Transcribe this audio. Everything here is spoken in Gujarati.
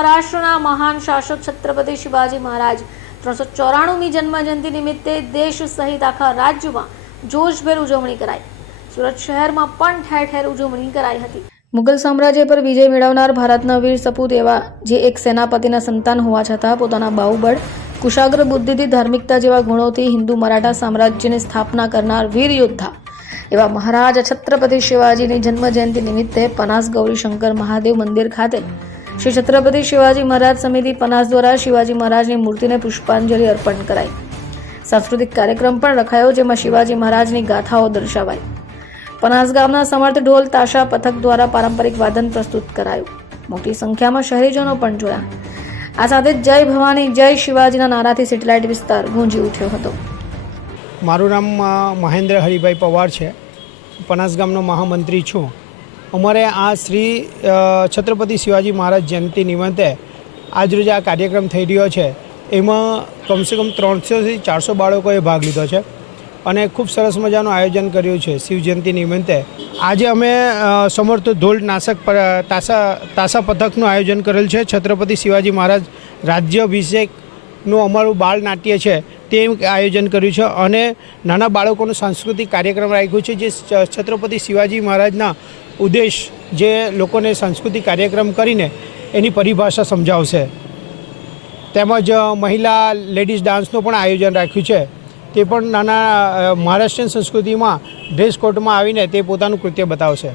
મહારાષ્ટ્રના મહાન શાસક છત્રપતિ શિવાજી મહારાજ ત્રણસો ચોરાણુંમી જન્મજયંતિ નિમિત્તે દેશ સહિત આખા રાજ્યમાં જોશભેર ઉજવણી કરાઈ. સુરત શહેરમાં પણ ઠેર ઠેર ઉજવણી કરાઈ હતી. મુગલ સામ્રાજ્ય પર વિજય મેળવનાર ભારતના વીર સપૂત એવા જે એક સેનાપતિના સંતાન હોવા છતાં પોતાના બાહુબળ, કુશાગ્ર બુદ્ધિથી ધાર્મિકતા જેવા ગુણોથી હિન્દુ મરાઠા સામ્રાજ્યની સ્થાપના કરનાર વીર યોદ્ધા. એવા મહારાજ છત્રપતિ શિવાજીની જન્મજયંતિ નિમિત્તે પનાસ ગૌરીશંકર મહાદેવ મંદિર ખાતે શ્રી છત્રપતિ શિવાજી મહારાજ સમિતિ પનાસ દ્વારા શિવાજી મહારાજની મૂર્તિને પુષ્પાંજલિ અર્પણ કરાઈ. સાંસ્કૃતિક કાર્યક્રમ પણ રખાયો, જેમાં શિવાજી મહારાજની ગાથાઓ દર્શાવાઈ. પનાસ ગામના સમર્થ ઢોલ તાશા પથક દ્વારા પારંપરિક વાદન પ્રસ્તુત કરાયું. મોટી સંખ્યામાં શહેરીજનો પણ જોયા. આ સાથે જય ભવાની, જય શિવાજીના નારાથી સેટેલાઇટ વિસ્તાર ગુંજી ઉઠ્યો હતો. મારું નામ મહેન્દ્ર હરિભાઈ પવાર છે. પનાસ ગામનો મહામંત્રી છું. અમારે આ શ્રી છત્રપતિ શિવાજી મહારાજ જયંતિ નિમિત્તે આજરોજ આ કાર્યક્રમ થઈ રહ્યો છે. એમાં કમસે કમ ત્રણસોથી ચારસો બાળકોએ ભાગ લીધો છે અને ખૂબ સરસ મજાનું આયોજન કર્યું છે શિવ જયંતિ નિમિત્તે. આજે અમે સમર્થ ધોલ નાશક તાસા તાસા પથકનું આયોજન કરેલ છે. છત્રપતિ શિવાજી મહારાજ રાજ્યાભિષેકનું અમારું બાળ નાટ્ય છે તે આયોજન કર્યું છે અને નાના બાળકોનું સાંસ્કૃતિક કાર્યક્રમ રાખ્યું છે જે છત્રપતિ શિવાજી મહારાજના ઉદ્દેશ જે લોકોને સાંસ્કૃતિક કાર્યક્રમ કરીને એની પરિભાષા સમજાવશે. તેમજ મહિલા લેડીઝ ડાન્સનું પણ આયોજન રાખ્યું છે. તે પણ નાના મહારાષ્ટ્રીયન સંસ્કૃતિમાં ડ્રેસ કોડમાં આવીને તે પોતાનું કૃત્ય બતાવશે.